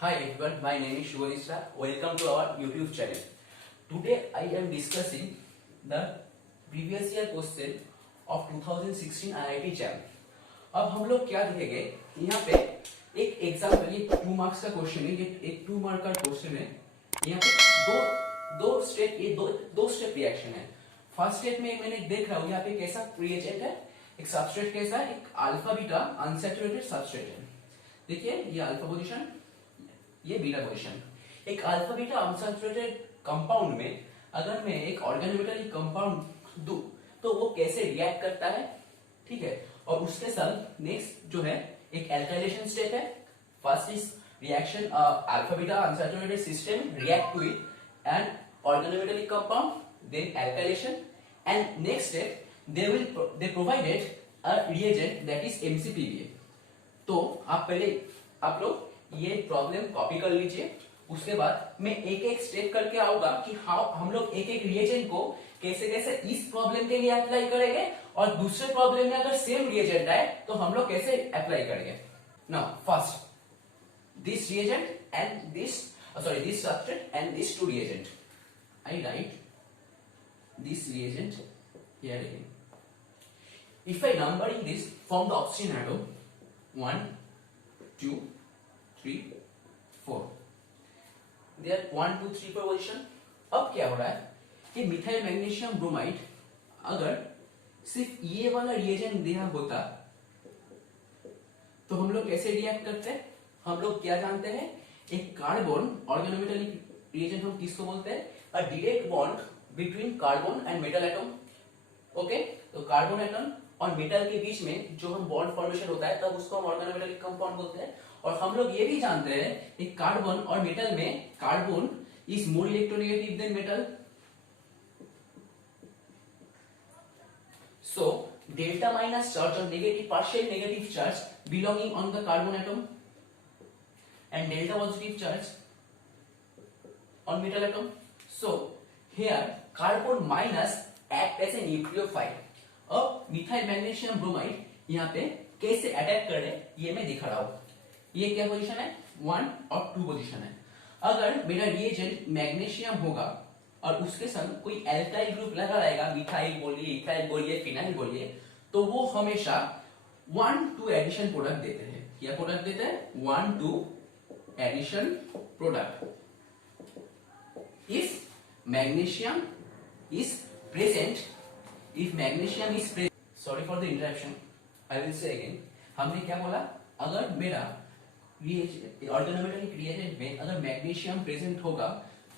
Hi everyone, my name is Shubhanisha. Welcome to our YouTube channel. Today I am discussing the previous year question of 2016 IIT JAM. अब हम लोग क्या देखेंगे, यहाँ पे एक एग्जाम्पल, ये 2 मार्क्स का क्वेश्चन है, ये एक 2 मार्क का क्वेश्चन है। यहाँ पे दो स्टेप, ये दो स्टेप रिएक्शन है। फर्स्ट स्टेप में मैंने देख रहा हूँ यहाँ पे कैसा रिएजेंट है, एक सबस्ट्रेट कैसा है, एक अल्फा बीटा अनसैचुरेटेड सबस्ट्रेट है। देखिए ये अल्फा पोजीशन, ये बीटा पोजीशन। एक अल्फा बीटा अनसैचुरेटेड कंपाउंड में अगर मैं एक ऑर्गेनोमेटेलिक कंपाउंड दूं तो वो कैसे रिएक्ट करता है, ठीक है। और उसके साथ नेक्स्ट जो है एक एल्काइलेशन स्टेप है। First is reaction alpha beta unsaturated system react to it and organometallic compound, then alkylation, and next step they provided a reagent that is MCPBA। तो आप लोग ये प्रॉब्लम कॉपी कर लीजिए। उसके बाद मैं एक एक स्टेप करके आऊंगा कि हाउ हम लोग एक एक रिएजेंट को कैसे कैसे इस प्रॉब्लम के लिए अप्लाई करेंगे, और दूसरे प्रॉब्लम में अगर सेम रिएजेंट आए तो हम लोग कैसे अप्लाई करेंगे। Now first this reagent and this substrate and this two reagent, I write this reagent here again. If I numbering this from the oxygen atom, 1, 2, 3, 4, there 1, 2, 3 position। अब क्या हो रहा है कि मिथाइल मैग्नीशियम ब्रोमाइड अगर सिर्फ ये वाला रिएजेंट देना होता तो हम लोग कैसे रिएक्ट करते हैं। हम लोग क्या जानते हैं, एक कार्बन ऑर्गेनोमेटेलिक रिएजेंट हम किसको बोलते हैं, अ direct bond between carbon and metal atom. Okay, तो कार्बन एटम और मेटल के बीच में जो हम बॉन्ड फॉर्मेशन होता है तब उसको हम ऑर्गेनोमेटेलिक कंपाउंड बोलते हैं। और हम लोग ये भी जानते हैं कि कार्बन और मेटल में carbon is more electronegative than metal. So delta minus charge और negative partial negative charge belonging on the carbon atom and delta positive charge on metal atom. So here carbon minus act as a nucleophile। अब methyl magnesium bromide यहाँ पे कैसे attack कर रहे हैं ये मैं दिखा रहा हूँ। ये क्या पोजीशन है, 1 और 2 पोजीशन है। अगर मेरा रिएजेंट मैग्नीशियम होगा और उसके संग कोई एल्काइल ग्रुप लगा रहेगा, मिथाइल बोलिए, इथाइल बोलिए, फिनाइल बोलिए, तो वो हमेशा 1-2 एडिशन प्रोडक्ट देते हैं। क्या प्रोडक्ट देते हैं, 1-2 addition product. If magnesium is present, sorry for the interruption, I will say again। हमने क्या बोला, अगर मेरा ऑर्गेनोमेटेलिक रिएजेंट में अगर मैग्नीशियम प्रेजेंट होगा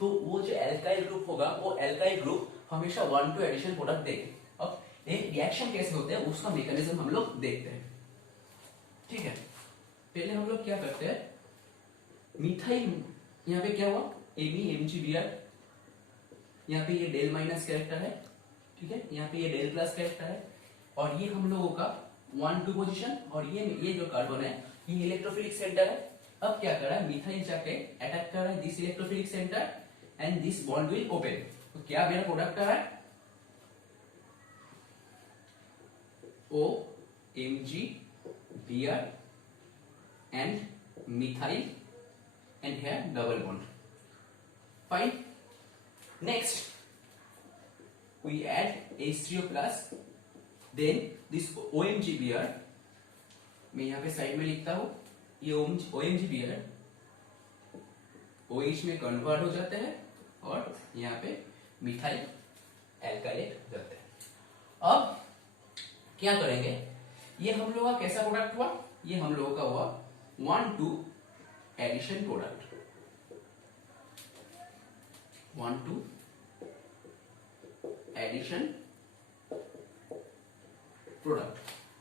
तो वो जो एल्काइल ग्रुप होगा वो एल्काइल ग्रुप हमेशा 1-2 एडिशन प्रोडक्ट देगा। अब एक रिएक्शन कैसे होते हैं उसका मैकेनिज्म हम लोग देखते हैं, ठीक है। पहले हम लोग क्या करते हैं, मिथाइल यहाँ पे क्या हुआ, MeMgBr, यहाँ पे ये डेल माइनस कैरेक्टर है, ठीक है, यहाँ पे ये डेल प्लस कैरेक्टर है, और ये हम लोगों का 1-2 पोजीशन, और ये जो कार्बन है ये इलेक्ट्रोफिलिक सेंटर है। अब क्या कर रहा है, मिथाइल जाके अटैक कर रहा है this electrophilic centre and this bond will open. तो क्या मेरा प्रोडक्ट कर रहा है, OMgBr and methyl and here double bond, fine। Next we add H3O plus, then this OMgBr मैं यहाँ पे साइड में लिखता हूँ, ये OMgBr OH में कन्वर्ट हो जाते हैं और यहाँ पे मिथाइल एल्काइलेट हो जाते हैं। अब क्या करेंगे, ये हम लोगों का कैसा प्रोडक्ट हुआ, ये हम लोगों का हुआ 1-2 एडिशन प्रोडक्ट, 1-2 एडिशन प्रोडक्ट,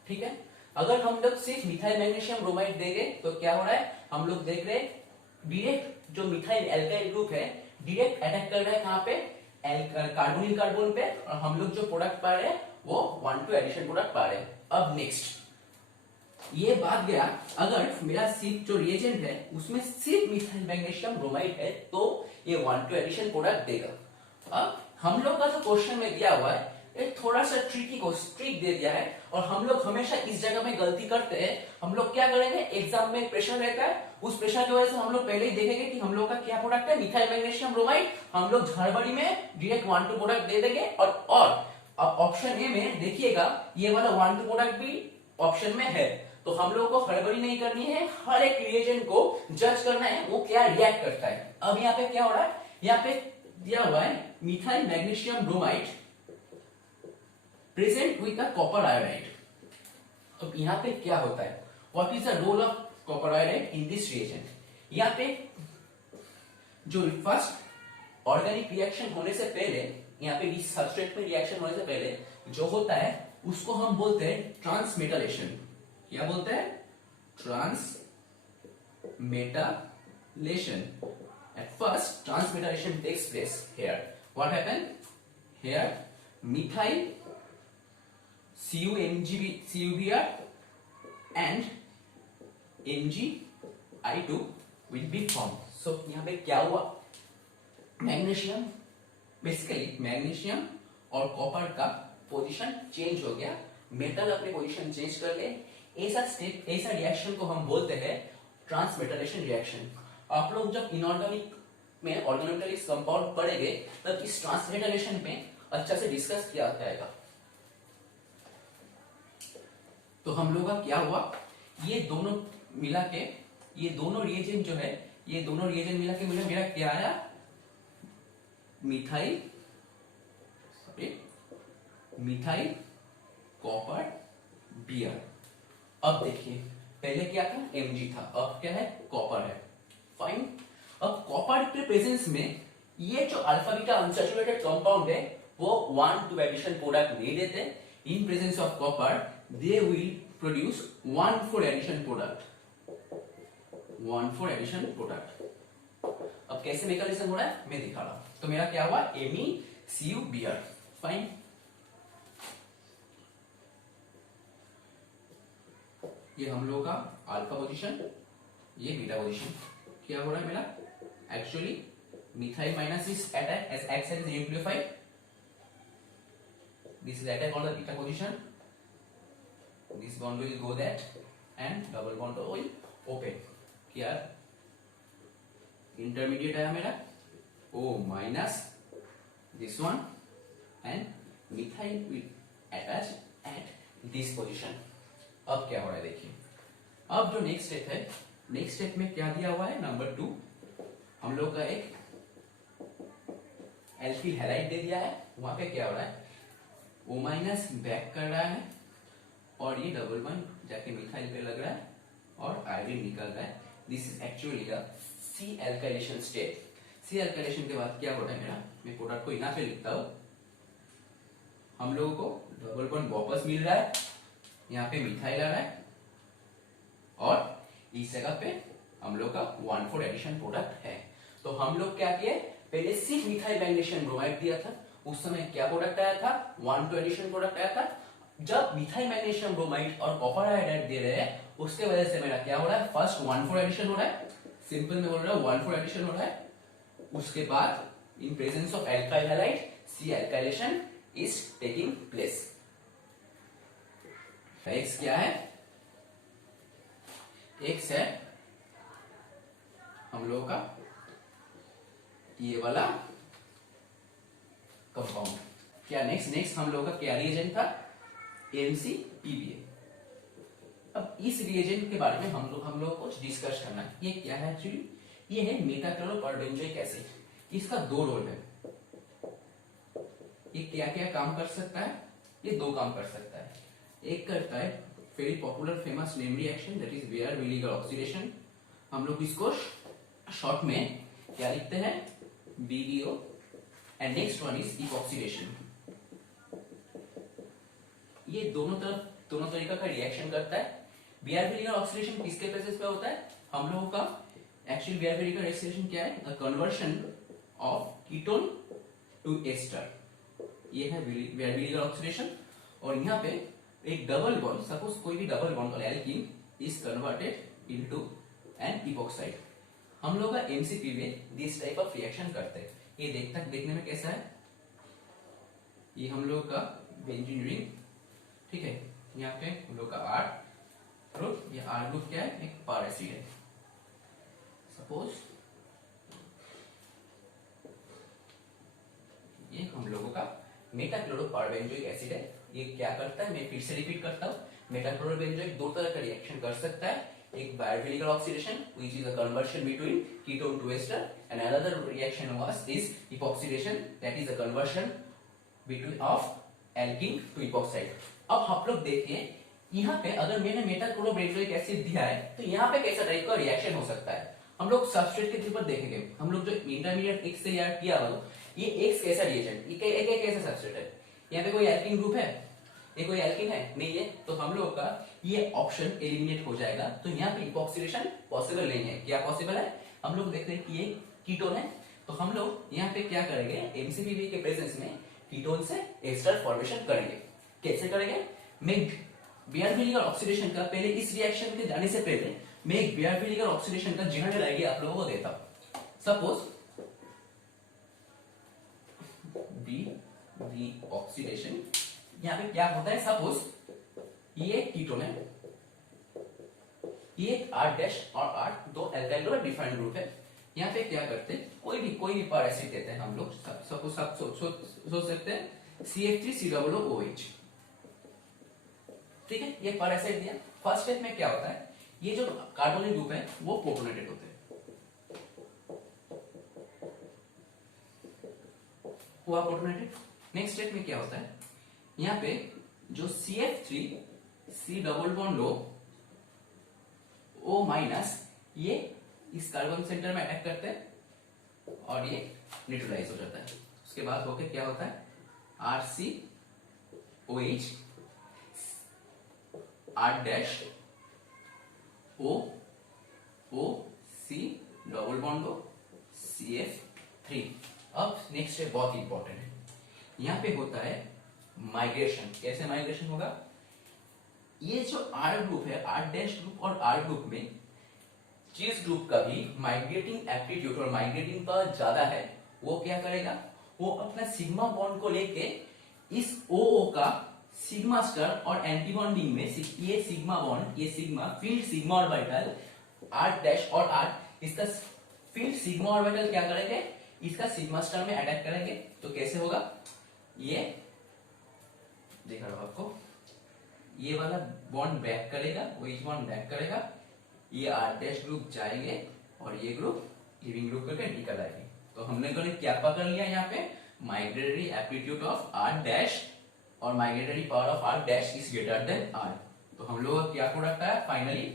ठीक है। अगर हम लोग सिर्फ मिथाइल मैग्नीशियम ब्रोमाइड देंगे तो क्या हो रहा है, हम लोग देख रहे हैं डायरेक्ट जो मिथाइल एल्काइल ग्रुप है डायरेक्ट अटैक कर रहा है कहां पे, कार्बोनिल कार्बन पे, और हम लोग जो प्रोडक्ट पा रहे हैं वो 1-2 एडिशन प्रोडक्ट पा रहे हैं। अब नेक्स्ट ये बात गया, अगर मेरा सिर्फ जो रिएजेंट है उसमें सिर्फ मिथाइल मैग्नीशियम ब्रोमाइड है तो ये 1-2 एडिशन प्रोडक्ट देगा। अब हम लोग का जो क्वेश्चन में दिया हुआ है एक थोड़ा सा ट्रिक दे दिया है और हम लोग हमेशा इस जगह में गलती करते हैं। हम लोग क्या करेंगे, एग्जाम में प्रेशर रहता है, उस प्रेशर की वजह से हम लोग पहले ही देखेंगे कि हम लोग का क्या प्रोडक्ट है, मिथाइल मैग्नीशियम ब्रोमाइड। हम लोग झाड़बड़ी में डायरेक्ट 1,2 प्रोडक्ट दे देंगे और अब ऑप्शन ए में देखिएगा ये वाला 1,2 प्रोडक्ट भी ऑप्शन में है। तो हम लोग को हड़बड़ी नहीं करनी है, हर एक रिएजेंट को जज करना है वो क्या रिएक्ट करता है। अब यहाँ पे क्या हो रहा है, यहाँ पे दिया हुआ है methyl magnesium bromide present with a copper iodide. अब यहाँ पे क्या होता है, what is the role of copper iodide in this reagent. यहाँ पे जो फर्स्ट ऑर्गेनिक रिएक्शन होने से पहले, यहाँ पे इस सबस्ट्रेट में रिएक्शन होने से पहले जो होता है उसको हम बोलते हैं ट्रांसमेटालेशन। क्या बोलते हैं, ट्रांसमेटालेशन। At first, transmetallation takes place here. What happened? Here, methyl CuMgBr and Mgi2 will be formed. So यहाँ पे क्या हुआ, मैग्नीशियम, बेसिकली मैग्नीशियम और कॉपर का पोजीशन चेंज हो गया, मेटल अपने पोजीशन चेंज कर ले। ऐसा स्टेप, ऐसा रिएक्शन को हम बोलते हैं ट्रांसमेटालेशन रिएक्शन। आप लोग जब इनऑर्गेनिक में ऑर्गेनोमेटालिक कंपाउंड पढ़ेंगे तब इस ट्रांसमेटालेशन में अच्छा से डिस्कस किया जाएगा। तो हम लोग का क्या हुआ, ये दोनों मिला के, ये दोनों रिएजेंट जो है, ये दोनों रिएजेंट मिला के मेरा क्या आया, मिथाइल कॉपर बियर। अब देखिए पहले क्या था, Mg था, अब क्या है, कॉपर है। फाइन। अब कॉपर के प्रेजेंस में ये जो अल्फा बीटा अनसैचुरेटेड कंपाउंड है वो 1,2 एडिशन प्रोडक्ट नहीं देते। In presence of copper they will produce 1,4 addition product, 1,4 addition product. अब कैसे मैकेनिज्म हो रहा है मैं दिखा रहा हूं। तो मेरा क्या हुआ, MeCuBr। फाइन। ये हम लोग का अल्फा पोजीशन, ये बीटा पोजीशन। क्या हो रहा है मेरा, actually methyl minus is attack as X is nucleophile, this is attack on the beta position, this bond will go that and double bond will open। क्या इंटरमीडिएट आया मेरा O minus this one and methyl will attach at this position। अब क्या हो रहा है देखिए, अब जो नेक्स्ट स्टेप है, नेक्स्ट स्टेप में क्या दिया हुआ है, नंबर 2 हम लोग का एक एल्किल हैलाइड दे दिया है। वहां पे क्या हो रहा है, O माइनस बैक कर रहा है और ये डबल बॉन्ड जाके मिथाइल पे लग रहा है और आयोडीन निकल रहा है। This is actually the C alkylation step. C alkylation के बाद क्या हो रहा है मेरा, मैं प्रोडक्ट को यहाँ पे लिखता हूं। हम लोगों को डबल बॉन्ड वापस मिल रहा है, यहाँ पे मिथाइल आ रहा है और इस जगह पे हम लोग का 1,4 एडिशन प्रोडक्ट है। तो हम लोग क्या किए, पहले सिर्फ मिथाइल मैग्नीशियम ब्रोमाइड दिया था, उस समय क्या प्रोडक्ट आया था, 1,2 एडिशन प्रोडक्ट आया था। जब मिथाइल मैग्नीशियम ब्रोमाइड और कॉपर आयोडाइड दे रहे हैं उसके वजह से मेरा क्या हो रहा है, फर्स्ट 1,4 एडिशन हो रहा है, सिंपल में बोल रहा है 1,4 एडिशन हो रहा है। उसके बाद in presence of alkyl halide C alkylation is taking place. X क्या है, एक्स है हम लोग का ये वाला कंपाउंड। क्या नेक्स्ट हम लोग का क्या रिएजेंट था, McPba। अब इस रिएजेंट के बारे में हम लोग कुछ डिस्कस करना है। ये क्या है एक्चुअली, ये है मेटाक्लोरोपेंटोइक एसिड। इसका 2 रोल है। ये क्या क्या काम कर सकता है, ये 2 काम कर सकता है। एक करता है very popular famous name reaction, that is Baeyer Villiger oxidation. हम लोग इसको शॉर्ट में क्या लिखते हैं, BDO। And next one is epoxidation. ये दोनों तरीका का रिएक्शन करता है। बेयर-विलिगर ऑक्सीडेशन किसके प्रेजेंस पे होता है, हम लोगों का एक्चुअली बेयर-विलिगर ऑक्सीडेशन क्या है, conversion of ketone to ester. ये है बेयर-विलिगर ऑक्सीडेशन। और यहाँ पे एक डबल बॉन्ड, सपोज कोई भी डबल बॉन्ड और alkene is converted into an epoxide. हम लोग का McPa this type of reaction करते हैं। ये देखने में कैसा है, ये हम लोग का बेंजीन रिंग, ठीक है। यहाँ पे हम लोग का R ग्रुप, ये R ग्रुप क्या है, एक पार एसिड है। सपोज ये हम लोगों का मेटाक्लोरोपारबेंजोइक एसिड है। ये क्या करता है, मैं फिर से रिपीट करता हूँ, मेटाक्लोरोबेंजोइक दो तरह का रिएक्शन कर सकता है। एक बायोफिलिकल oxidation which is a conversion between ketone to ester, and another reaction was is epoxidation, that is a conversion between of alkene to epoxide. अब हम लोग देखिए यहाँ पे अगर मैंने मेटाक्लोरोबेंजोइक एसिड दिया है तो यहाँ पे कैसा टाइप का रिएक्शन हो सकता है, हम लोग सबस्ट्रेट के ऊपर देखेंगे। हम लोग जो इंटरमीडिएट X से याद किया हुआ, ये X कैसा रिएजेंट, ये एक कैसा सबस्ट्रेट है, यहाँ पे कोई एल्कीन ग्रुप है, ये कोई एल्कीन है नहीं है, तो हम लोग का ये ऑप्शन एलिमिनेट हो जाएगा। तो यहाँ पे इपॉक्सीडेशन पॉसिबल नहीं है। क्या पॉसिबल है, हम लोग देखते हैं कि ये कीटोन है, तो हम लोग यहाँ पे क्या करेंगे, MCPB के प्रेजेंस में कीटोन से एस्टर फॉर्मेशन करेंगे। कैसे करेंगे, मैं बायोफिलिकल ऑक्सीडेशन का पहले इस रिएक्शन के जाने से पहले मैं एक बायोफिलिकल ऑक्सीडेशन का जनरल आइडिया आप लोगों को देता हूं। सपोज बी ऑक्सीडेशन, यहाँ पे क्या होता है, सपोज ये कीटोन है, ये R डैश और R दो एल्काइल और डिफाइंड ग्रुप है। यहाँ पे क्या करते हैं, कोई भी पार एसिड देते हैं हम लोग, सपोज सब सोच सकते हैं CH3COOH, ठीक है। ये पार एसिड दिया, फर्स्ट स्टेप में क्या होता है, ये जो कार्बोनिल ग्रुप है वो प्रोटोनेटेड होते हैं, हुआ प्रोटोनेटेड। नेक्स्ट स्टेप में क्या होता है, यहाँ पे जो CF3C double bond O minus, ये इस कार्बन सेंटर में अटैक करते हैं और ये न्यूट्रलाइज हो जाता है। उसके बाद होके क्या होता है, RCOH R dash O C double bond CF3। अब नेक्स्ट स्टेप बहुत इंपॉर्टेंट है, यहाँ पे होता है माइग्रेशन। कैसे माइग्रेशन होगा, ये जो R ग्रुप है, R डैश ग्रुप और R ग्रुप में जिस ग्रुप का भी माइग्रेटिंग एप्टीट्यूड और माइग्रेटिंग पावर ज्यादा है, वो क्या करेगा, वो अपना सिग्मा बॉन्ड को लेके इस OO का सिग्मा स्टार और एंटी बॉन्डिंग में ये सिग्मा बॉन्ड, ये sigma field sigma orbital R dash और R, इसका फील्ड सिग्मा ऑर्बिटल क्या करेंगे, इसका सिग्मा स्टार में अटैक करेंगे। तो कैसे होगा, ये देख रहा हूं आपको, ये वाला बॉन्ड बैक करेगा, OH बॉन्ड बैक करेगा, ये R डैश ग्रुप जाएंगे और ये ग्रुप लिविंग ग्रुप करके निकल आएंगे। तो हमने क्या पकड़ लिया, यहाँ पे migratory aptitude of R dash और migratory power of R dash is greater than R। तो हम लोग का क्या प्रोडक्ट आया finally,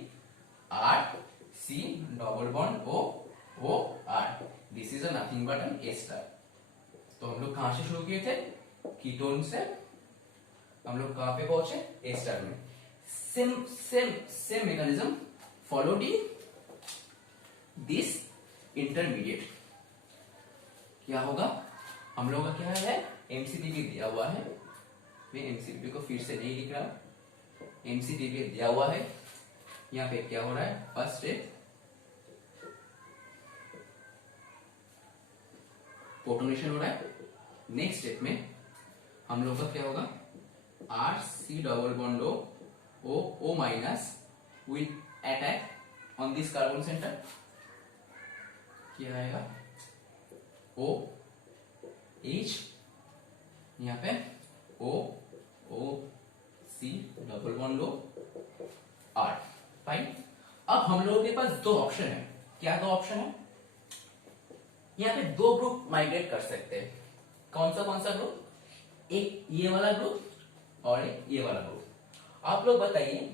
RC double bond OR, this is nothing but an ester. तो हम लोग कहां से शुरू किए थे, कीटोन से, हम लोग कहां पे पहुंचे, एस्टर में। Same mechanism followed in this intermediate. क्या होगा, हम लोग का क्या है, MCPB दिया हुआ है, मैं MCPB को फिर से नहीं लिख रहा, MCPB दिया हुआ है। यहाँ पे क्या हो रहा है, फर्स्ट स्टेप प्रोटोनेशन हो रहा है। नेक्स्ट स्टेप में हम लोग का क्या होगा, RC double bond O minus will attack on this carbon centre, क्या आएगा OH, यहाँ पे C double bond R, fine. अब हम लोगों के पास दो ऑप्शन है, क्या दो ऑप्शन है, यहाँ पे दो ग्रुप माइग्रेट कर सकते हैं। कौन सा ग्रुप, एक ये वाला ग्रुप और एक ये वाला ग्रुप। आप लोग बताइए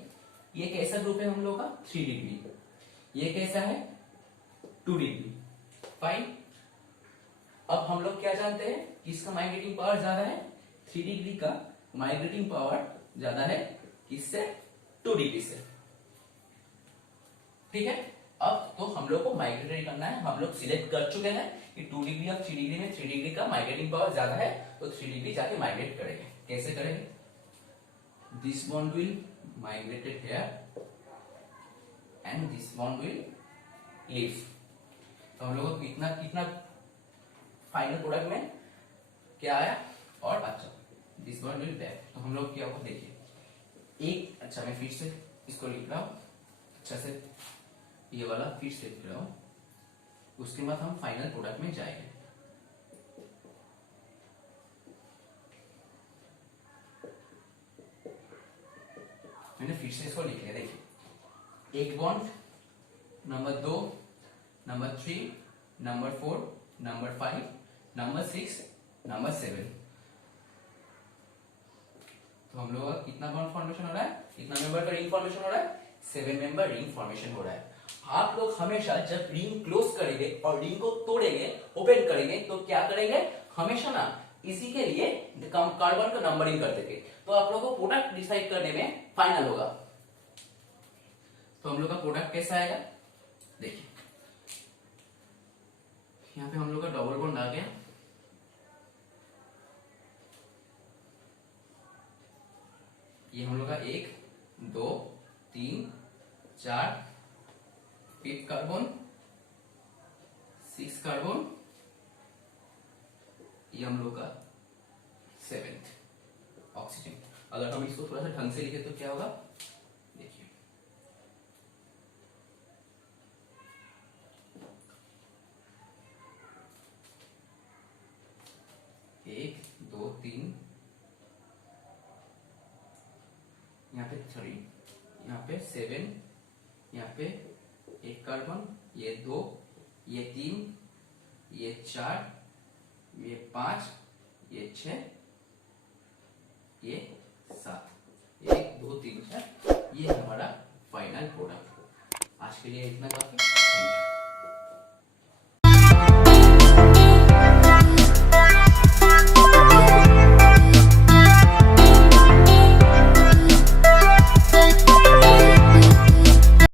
ये कैसा ग्रुप है हम लोग का, 3 डिग्री, ये कैसा है 2 डिग्री, फाइन। अब हम लोग क्या जानते हैं, किसका माइग्रेटिंग पावर ज्यादा है, 3 डिग्री का माइग्रेटिंग पावर ज्यादा है किससे, 2 डिग्री से, ठीक है। अब तो हम लोग को माइग्रेट करना है, हम लोग सिलेक्ट कर चुके हैं कि 2 डिग्री और 3 डिग्री में 3 डिग्री का माइग्रेटिंग पावर ज्यादा है, तो 3 डिग्री जाके माइग्रेट करेंगे। कैसे करेंगे, this bond will migrated here and this bond will leave. तो हम लोग को कितना फाइनल प्रोडक्ट में क्या आया, और अच्छा दिस बॉन्ड विल बैक। तो हम लोग क्या होगा देखिए, एक, अच्छा मैं फिर से इसको लिख रहा हूँ अच्छा से, ये वाला फिर से लिख रहा हूँ, उसके बाद हम फाइनल प्रोडक्ट में जाएंगे। मैंने फिर से इसको लिख लिया, देखिए एक bond, number 2, number 3, number 4, number 5, number 6, number 7। तो हम लोग का कितना बॉन्ड फॉर्मेशन हो रहा है, कितना मेंबर का रिंग फॉर्मेशन हो रहा है, 7 मेंबर रिंग फॉर्मेशन हो रहा है। आप लोग हमेशा जब रिंग क्लोज करेंगे और रिंग को तोड़ेंगे, ओपन करेंगे, तो क्या करेंगे, हमेशा ना इसी के लिए कार्बन का नंबरिंग कर देंगे, तो आप लोगों को प्रोडक्ट डिसाइड करने में फाइनल होगा। तो हम लोग का प्रोडक्ट कैसा आएगा, देखिए यहाँ पे हम लोग का डबल बॉन्ड आ गया, ये हम लोग का 1 2 3 4 5 कार्बन, 6 कार्बन, ये हम लोग का 7th ऑक्सीजन। अगर हम इसको थोड़ा सा ढंग से लिखे तो क्या होगा, देखिए 1 2 3, यहाँ पे 3, यहाँ पे 7, यहाँ पे 1 कार्बन, ये 2, ये 3, ये 4, ये 5, ये 6, ये 7, 1 2 3 4, ये हमारा फाइनल प्रोडक्ट। आज के लिए इतना